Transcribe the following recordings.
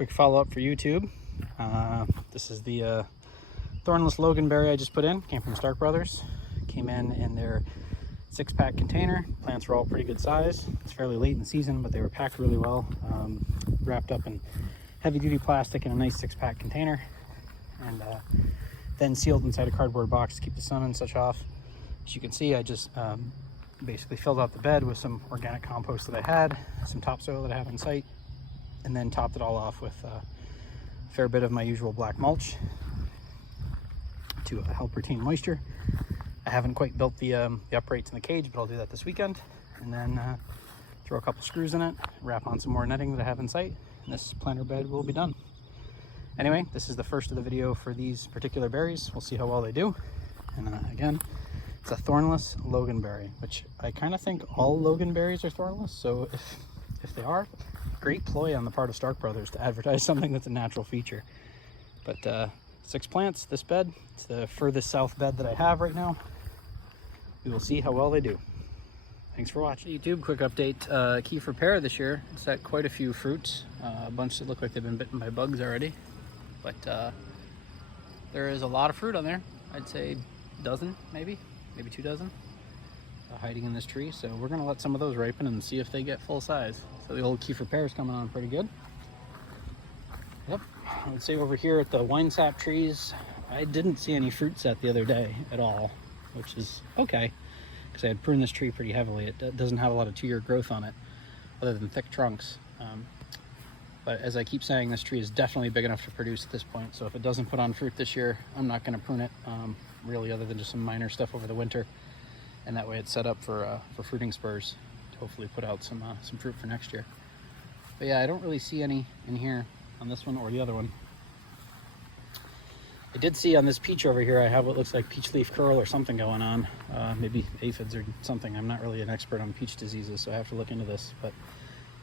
quick follow-up for YouTube. This is the thornless Loganberry I just put in. Came from Stark Brothers. Came in their 6-pack container. Plants were all pretty good size. It's fairly late in the season, but they were packed really well. Wrapped up in heavy-duty plastic in a nice 6-pack container, and then sealed inside a cardboard box to keep the sun and such off. As you can see, I just basically filled out the bed with some organic compost that I had, some topsoil that I have on site, and then topped it all off with a fair bit of my usual black mulch to help retain moisture. I haven't quite built the uprights in the cage, but I'll do that this weekend, and then throw a couple screws in it, wrap on some more netting that I have in sight, and this planter bed will be done. Anyway, this is the first of the video for these particular berries. We'll see how well they do. And again, it's a thornless Loganberry, which I kind of think all Loganberries are thornless. So if they are, great ploy on the part of Stark Brothers to advertise something that's a natural feature. But 6 plants, this bed, it's the furthest south bed that I have right now. We will see how well they do. Thanks for watching. YouTube, quick update. Key for pear this year. It's had quite a few fruits. A bunch that look like they've been bitten by bugs already. But there is a lot of fruit on there. I'd say a dozen, maybe 2 dozen, hiding in this tree. So we're gonna let some of those ripen and see if they get full size. So the old Kiefer pear is coming on pretty good. Yep, I would say over here at the wine sap trees, I didn't see any fruit set the other day at all, which is okay, because I had pruned this tree pretty heavily. It doesn't have a lot of 2-year growth on it, other than thick trunks. But as I keep saying, this tree is definitely big enough to produce at this point. So if it doesn't put on fruit this year, I'm not going to prune it, really, other than just some minor stuff over the winter. And that way it's set up for fruiting spurs to hopefully put out some fruit for next year. But yeah, I don't really see any in here on this one or the other one. I did see on this peach over here, I have what looks like peach leaf curl or something going on. Maybe aphids or something. I'm not really an expert on peach diseases, so I have to look into this. But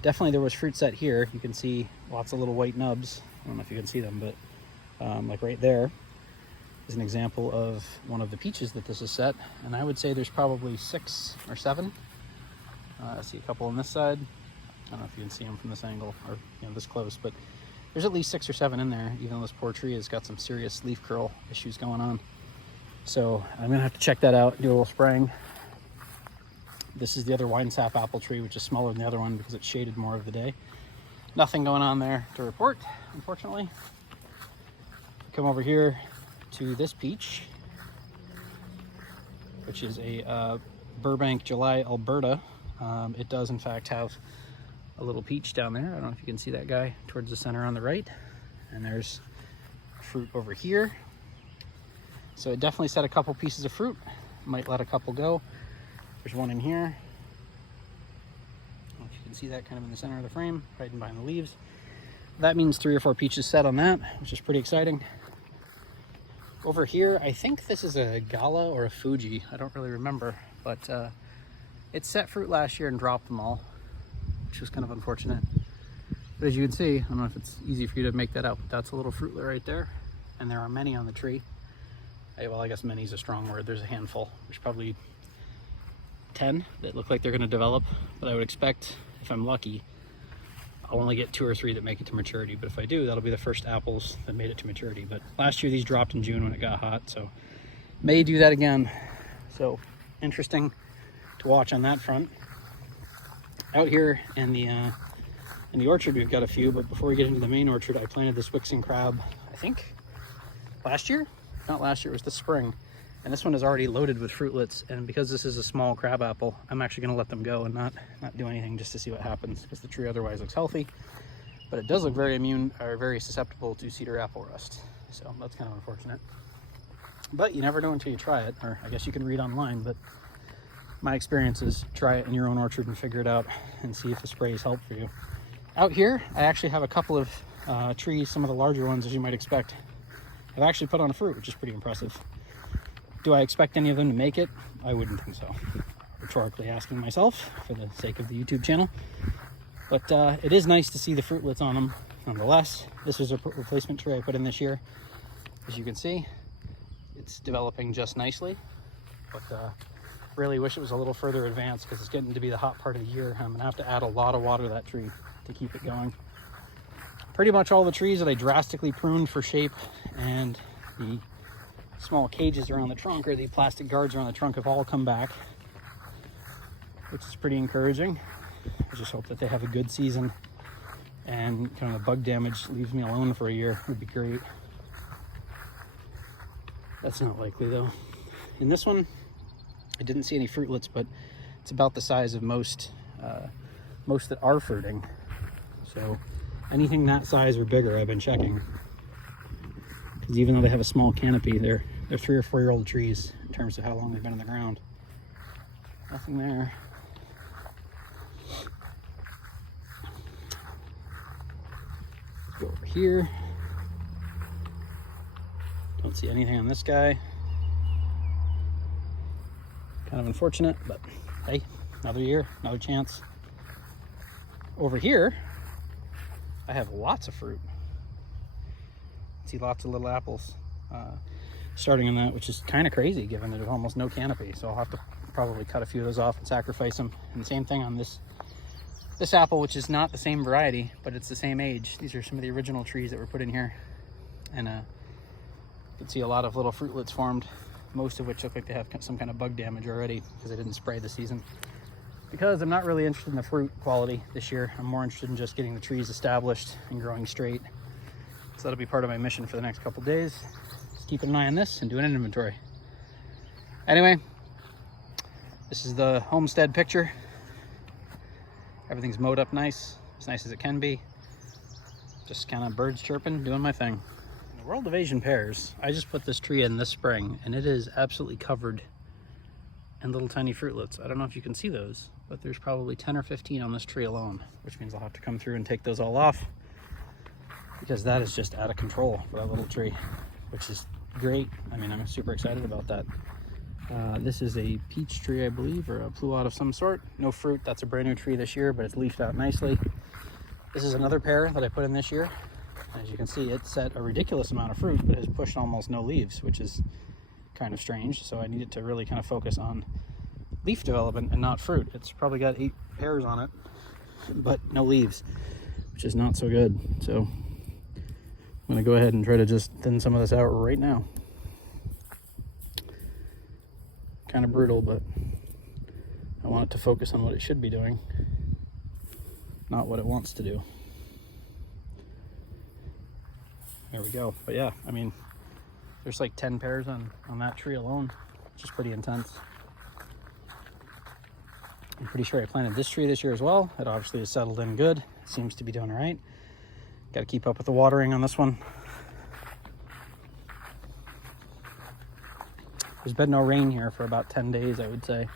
definitely there was fruit set here. You can see lots of little white nubs. I don't know if you can see them, but like right there is an example of one of the peaches that this is set. And I would say there's probably 6 or 7. I see a couple on this side. I don't know if you can see them from this angle or this close, but there's at least 6 or 7 in there, even though this poor tree has got some serious leaf curl issues going on. So I'm gonna have to check that out, do a little spraying. This is the other wine sap apple tree, which is smaller than the other one because it's shaded more of the day. Nothing going on there to report, unfortunately. Come over here to this peach, which is a Burbank, July, Alberta. It does in fact have a little peach down there. I don't know if you can see that guy towards the center on the right. And there's fruit over here. So it definitely set a couple pieces of fruit. Might let a couple go. There's one in here. I don't know if you can see that kind of in the center of the frame, hiding behind the leaves. That means 3 or 4 peaches set on that, which is pretty exciting. Over here, I think this is a Gala or a Fuji. I don't really remember, but it set fruit last year and dropped them all, which was kind of unfortunate. But as you can see, I don't know if it's easy for you to make that out, but that's a little fruitlet right there. And there are many on the tree. Well, I guess many is a strong word. There's a handful. There's probably 10 that look like they're going to develop, but I would expect, if I'm lucky, I'll only get 2 or 3 that make it to maturity. But if I do, that'll be the first apples that made it to maturity. But last year these dropped in June when it got hot, so may do that again. So interesting to watch on that front. Out here in the orchard we've got a few, but before we get into the main orchard, I planted this Wixen crab, I think last year? Not last year, it was the spring. And this one is already loaded with fruitlets, and because this is a small crab apple, I'm actually going to let them go and not do anything, just to see what happens, because the tree otherwise looks healthy. But it does look very very susceptible to cedar apple rust, so that's kind of unfortunate. But you never know until you try it, or I guess you can read online, but my experience is try it in your own orchard and figure it out and see if the sprays help for you. Out here, I actually have a couple of trees, some of the larger ones as you might expect, have actually put on a fruit, which is pretty impressive. Do I expect any of them to make it? I wouldn't think so. Rhetorically asking myself for the sake of the YouTube channel. But it is nice to see the fruitlets on them nonetheless. This is a replacement tree I put in this year. As you can see, it's developing just nicely. But really wish it was a little further advanced because it's getting to be the hot part of the year. I'm gonna have to add a lot of water to that tree to keep it going. pretty much all the trees that I drastically pruned for shape and the small cages around the trunk, or the plastic guards around the trunk, have all come back, which is pretty encouraging. I just hope that they have a good season, and kind of the bug damage leaves me alone for a year would be great. That's not likely though. In this one, I didn't see any fruitlets, but it's about the size of most that are fruiting. So anything that size or bigger, I've been checking. Because even though they have a small canopy, they're 3 or 4 year old trees in terms of how long they've been in the ground. Nothing there. Let's go over here. Don't see anything on this guy. Kind of unfortunate, but hey, another year, another chance. Over here, I have lots of fruit. See lots of little apples starting on that, which is kind of crazy given that there's almost no canopy. So I'll have to probably cut a few of those off and sacrifice them. And the same thing on this apple, which is not the same variety, but it's the same age. These are some of the original trees that were put in here. And you can see a lot of little fruitlets formed, most of which look like they have some kind of bug damage already because I didn't spray this season. Because I'm not really interested in the fruit quality this year. I'm more interested in just getting the trees established and growing straight. So that'll be part of my mission for the next couple days. Just keeping an eye on this and doing an inventory. Anyway, this is the homestead picture. Everything's mowed up nice, as nice as it can be. Just kind of birds chirping, doing my thing. In the world of Asian pears, I just put this tree in this spring and it is absolutely covered in little tiny fruitlets. I don't know if you can see those, but there's probably 10 or 15 on this tree alone, which means I'll have to come through and take those all off, because that is just out of control for that little tree, which is great. I mean, I'm super excited about that. This is a peach tree, I believe, or a pluot of some sort. No fruit. That's a brand new tree this year, but it's leafed out nicely. This is another pear that I put in this year. As you can see, it set a ridiculous amount of fruit, but has pushed almost no leaves, which is kind of strange. So I needed to really kind of focus on leaf development and not fruit. It's probably got 8 pears on it, but no leaves, which is not so good. So I'm gonna go ahead and try to just thin some of this out right now. Kind of brutal, but I want it to focus on what it should be doing, not what it wants to do. There we go. But yeah, I mean, there's like 10 pears on that tree alone, which is pretty intense. I'm pretty sure I planted this tree this year as well. It obviously has settled in good. It seems to be doing all right. Got to keep up with the watering on this one. There's been no rain here for about 10 days, I would say.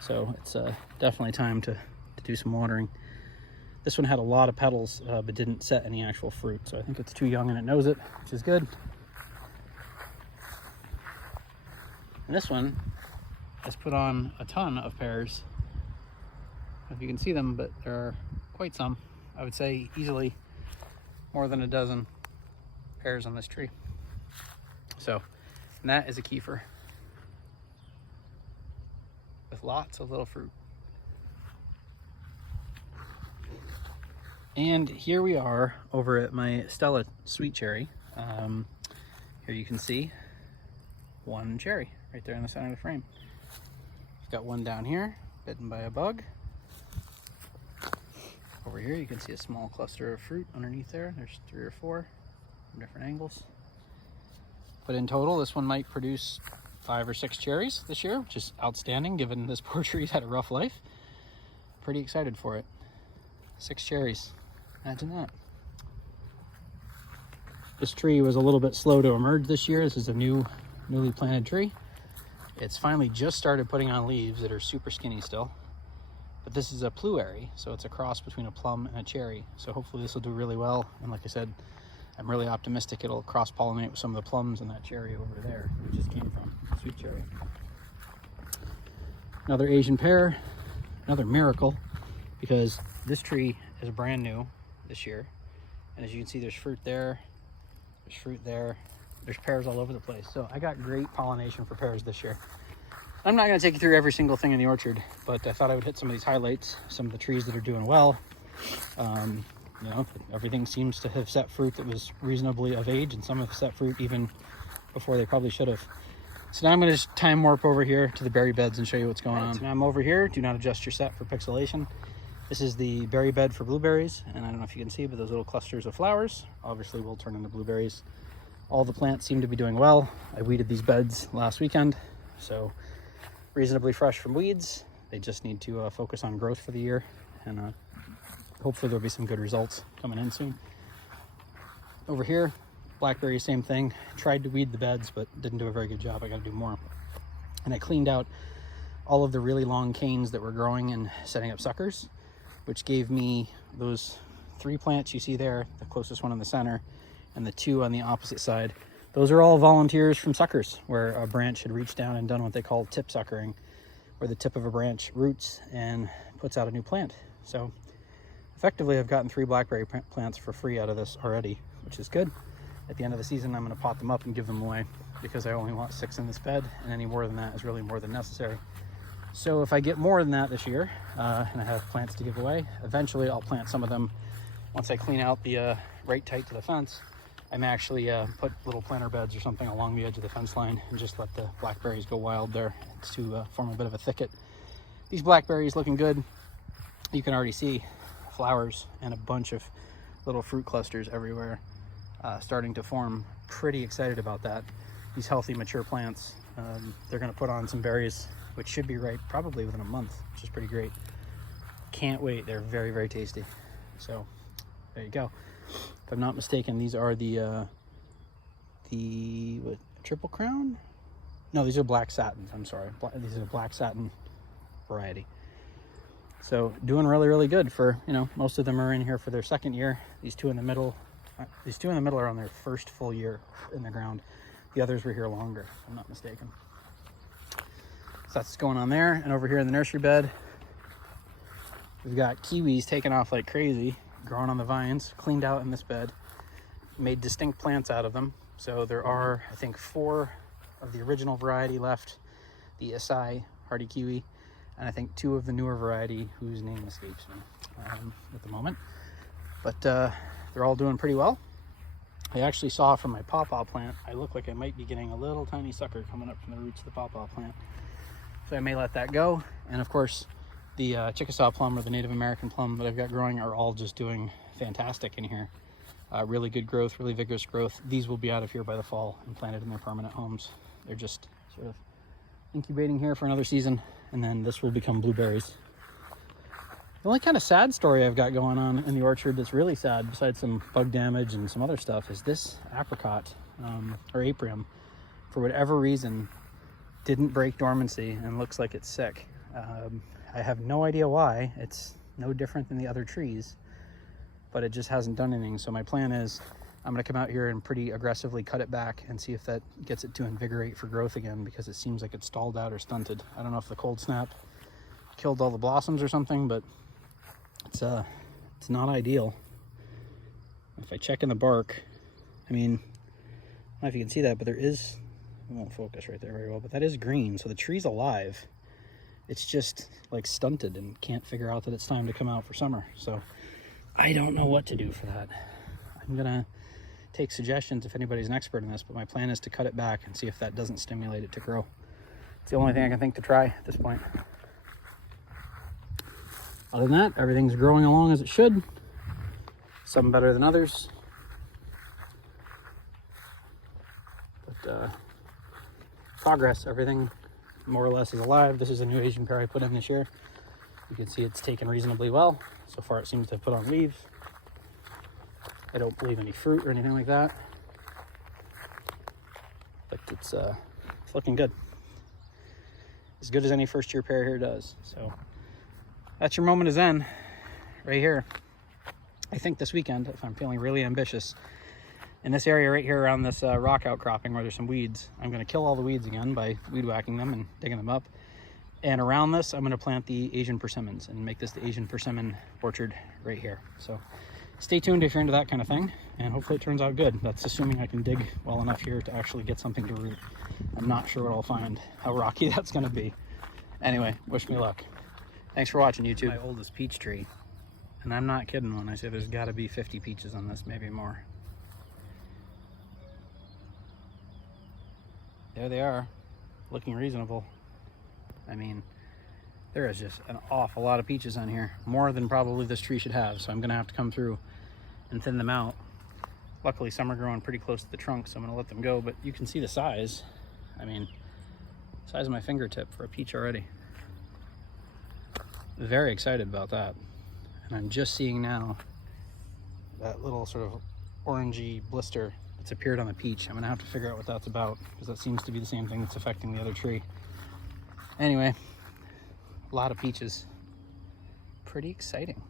So it's definitely time to do some watering. This one had a lot of petals, but didn't set any actual fruit. So I think it's too young and it knows it, which is good. And this one has put on a ton of pears. I don't know if you can see them, but there are quite some. I would say easily more than a dozen pears on this tree. So, and that is a kefir with lots of little fruit. And here we are over at my Stella sweet cherry. Here you can see one cherry right there in the center of the frame. We've got one down here, bitten by a bug. Over here you can see a small cluster of fruit underneath there. There's 3 or 4 from different angles. But in total, this one might produce 5 or 6 cherries this year, which is outstanding given this poor tree's had a rough life. Pretty excited for it. 6 cherries. Imagine that. This tree was a little bit slow to emerge this year. This is a newly planted tree. It's finally just started putting on leaves that are super skinny still. But this is a pluary, so it's a cross between a plum and a cherry. So hopefully this will do really well. And like I said, I'm really optimistic it'll cross-pollinate with some of the plums and that cherry over there we just came from, sweet cherry. Another Asian pear, another miracle, because this tree is brand new this year. And as you can see, there's fruit there, there's fruit there, there's pears all over the place. So I got great pollination for pears this year. I'm not going to take you through every single thing in the orchard, but I thought I would hit some of these highlights, some of the trees that are doing well. you know, everything seems to have set fruit that was reasonably of age, and some have set fruit even before they probably should have. So now I'm going to just time warp over here to the berry beds and show you what's going on. So now I'm over here. Do not adjust your set for pixelation. This is the berry bed for blueberries, and I don't know if you can see, but those little clusters of flowers obviously will turn into blueberries. All the plants seem to be doing well. I weeded these beds last weekend, so reasonably fresh from weeds. They just need to focus on growth for the year, and hopefully there'll be some good results coming in soon. Over here, blackberry, same thing. Tried to weed the beds, but didn't do a very good job. I got to do more. And I cleaned out all of the really long canes that were growing and setting up suckers, which gave me those 3 plants you see there, the closest one in the center, and the 2 on the opposite side. Those are all volunteers from suckers, where a branch had reached down and done what they call tip suckering, where the tip of a branch roots and puts out a new plant. So effectively, I've gotten 3 blackberry plants for free out of this already, which is good. At the end of the season, I'm going to pot them up and give them away, because I only want 6 in this bed, and any more than that is really more than necessary. So if I get more than that this year, and I have plants to give away, eventually I'll plant some of them. Once I clean out the right tight to the fence, I may actually put little planter beds or something along the edge of the fence line and just let the blackberries go wild there to form a bit of a thicket. These blackberries looking good. You can already see flowers and a bunch of little fruit clusters everywhere starting to form. Pretty excited about that. These healthy mature plants, they're going to put on some berries, which should be ripe probably within a month, which is pretty great. Can't wait. They're very, very tasty. So there you go. If I'm not mistaken, these are the what, triple crown? No, these are black satins. I'm sorry. These are black satin variety. So doing really, really good for, you know, most of them are in here for their 2nd year. These 2 in the middle are on their 1st full year in the ground. The others were here longer, if I'm not mistaken. So that's what's going on there. And over here in the nursery bed, we've got kiwis taking off like crazy, growing on the vines, cleaned out in this bed, made distinct plants out of them. So there are, I think, 4 of the original variety left, the Acai hardy kiwi, and I think 2 of the newer variety whose name escapes me at the moment. But they're all doing pretty well. I actually saw from my pawpaw plant, I look like I might be getting a little tiny sucker coming up from the roots of the pawpaw plant. So I may let that go. And of course, the Chickasaw plum or the Native American plum that I've got growing are all just doing fantastic in here. Really good growth, really vigorous growth. These will be out of here by the fall and planted in their permanent homes. They're just sort of incubating here for another season, and then this will become blueberries. The only kind of sad story I've got going on in the orchard that's really sad, besides some bug damage and some other stuff, is this apricot, or aprium, for whatever reason, didn't break dormancy and looks like it's sick. I have no idea why. It's no different than the other trees, but it just hasn't done anything. So my plan is I'm going to come out here and pretty aggressively cut it back and see if that gets it to invigorate for growth again, because it seems like it's stalled out or stunted. I don't know if the cold snap killed all the blossoms or something, but it's not ideal. If I check in the bark, I mean, I don't know if you can see that, but there is, it won't focus right there very well, but that is green, so the tree's alive. It's just like stunted and can't figure out that it's time to come out for summer. So I don't know what to do for that. I'm gonna take suggestions if anybody's an expert in this, but my plan is to cut it back and see if that doesn't stimulate it to grow. It's the only thing I can think to try at this point. Other than that, everything's growing along as it should. Some better than others. But progress, everything more or less is alive. This is a new Asian pear I put in this year. You can see it's taken reasonably well. So far it seems to have put on leaves. I don't believe any fruit or anything like that. But it's looking good. As good as any first year pear here does. So that's your moment of zen right here. I think this weekend, if I'm feeling really ambitious, in this area right here around this rock outcropping where there's some weeds, I'm going to kill all the weeds again by weed whacking them and digging them up. And around this, I'm going to plant the Asian persimmons and make this the Asian persimmon orchard right here. So stay tuned if you're into that kind of thing, and hopefully it turns out good. That's assuming I can dig well enough here to actually get something to root. I'm not sure what I'll find, how rocky that's going to be. Anyway, wish me luck. Thanks for watching, YouTube. My oldest peach tree. And I'm not kidding when I say there's got to be 50 peaches on this, maybe more. There they are, looking reasonable. I mean, there is just an awful lot of peaches on here, more than probably this tree should have, so I'm gonna have to come through and thin them out. Luckily, some are growing pretty close to the trunk, so I'm gonna let them go, but you can see the size. I mean, size of my fingertip for a peach already. Very excited about that. And I'm just seeing now that little sort of orangey blister that's appeared on the peach. I'm gonna have to figure out what that's about, because that seems to be the same thing that's affecting the other tree. Anyway, a lot of peaches. Pretty exciting.